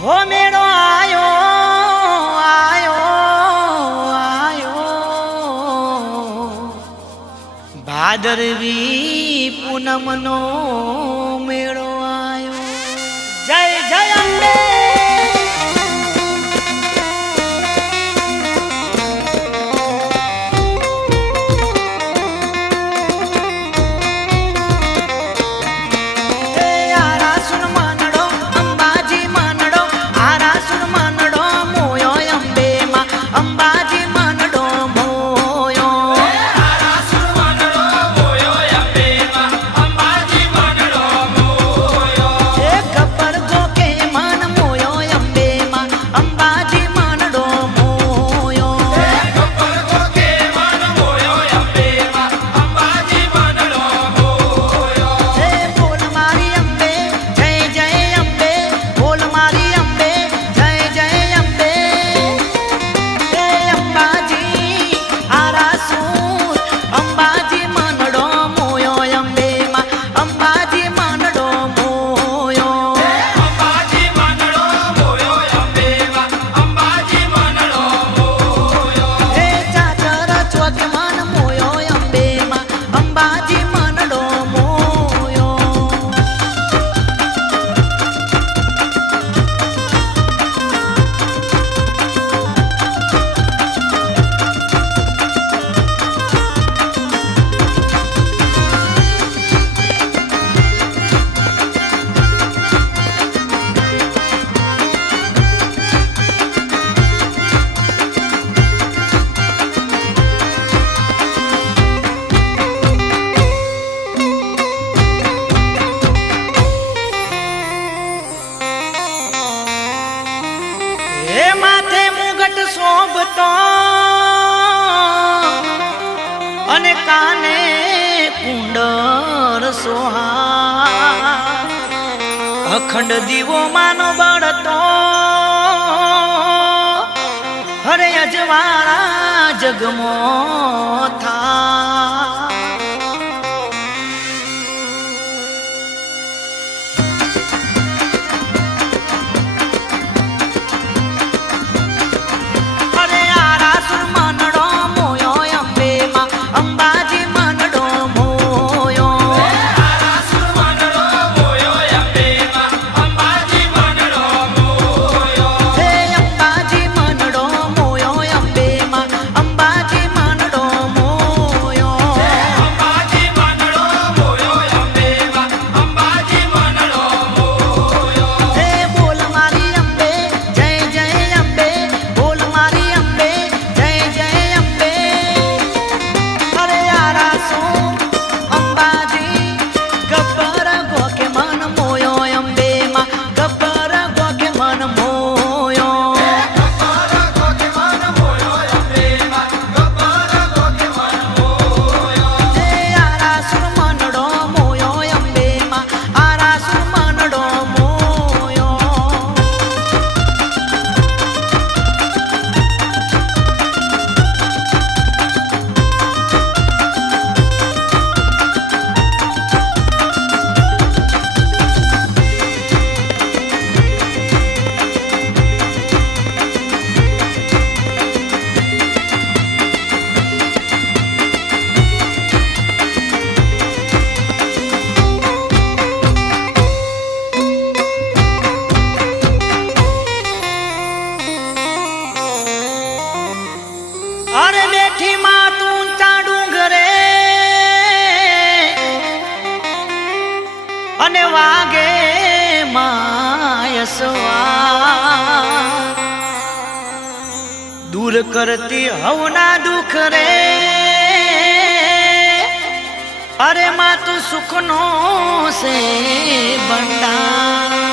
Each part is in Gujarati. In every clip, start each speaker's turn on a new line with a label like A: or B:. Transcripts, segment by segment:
A: હો મેળો આયો આયો આયો. ભાદરવી પૂનમનો અખંડ દીવો માનો બળતો હરે અજવાળા જગમો થા દૂર કરતી હવના દુખ રે. અરે માં તું સુખનો સે બંડા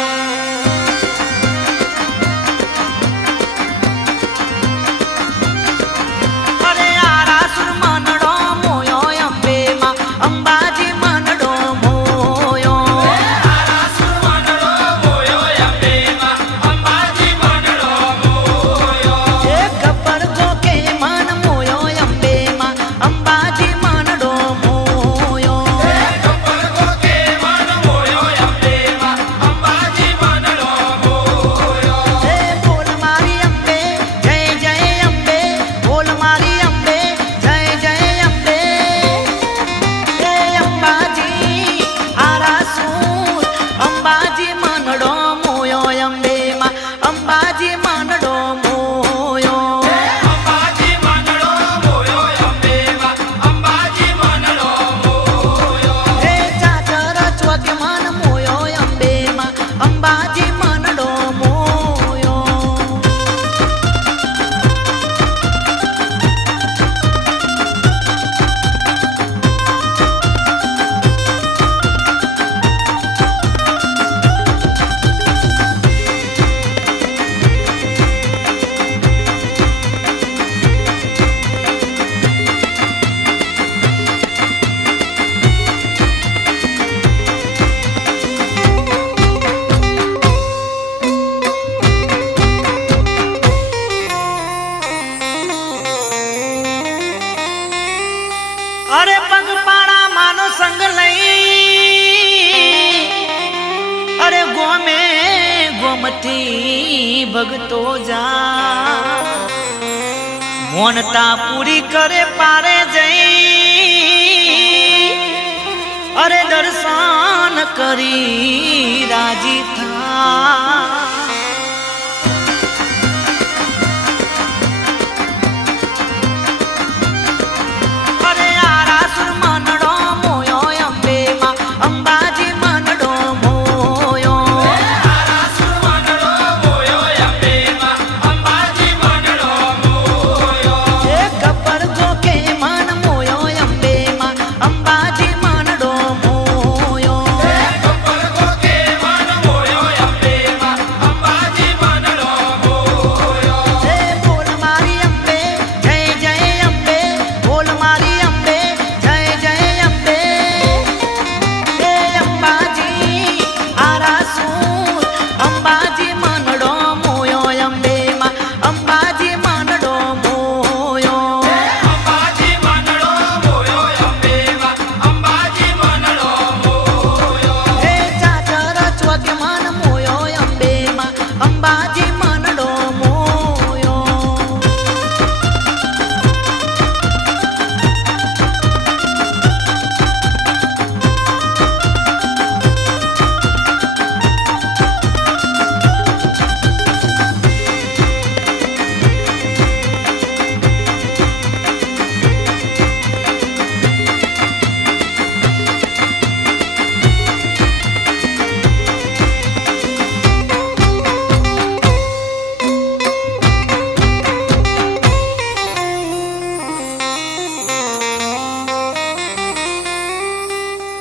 A: ભગતો જા. મોનતા પૂરી કરે પારે જઈ. અરે દર્શન કરી રાજી થા.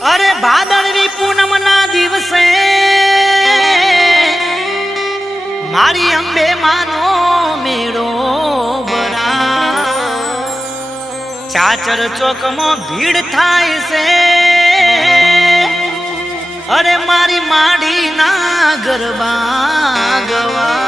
A: અરે ભાદળની પૂનમ ના દિવસે મારી અંબે માનો મેળો ચાચર ચોકમાં ભીડ થાય છે. અરે મારી માડીના ગરબા ગવા.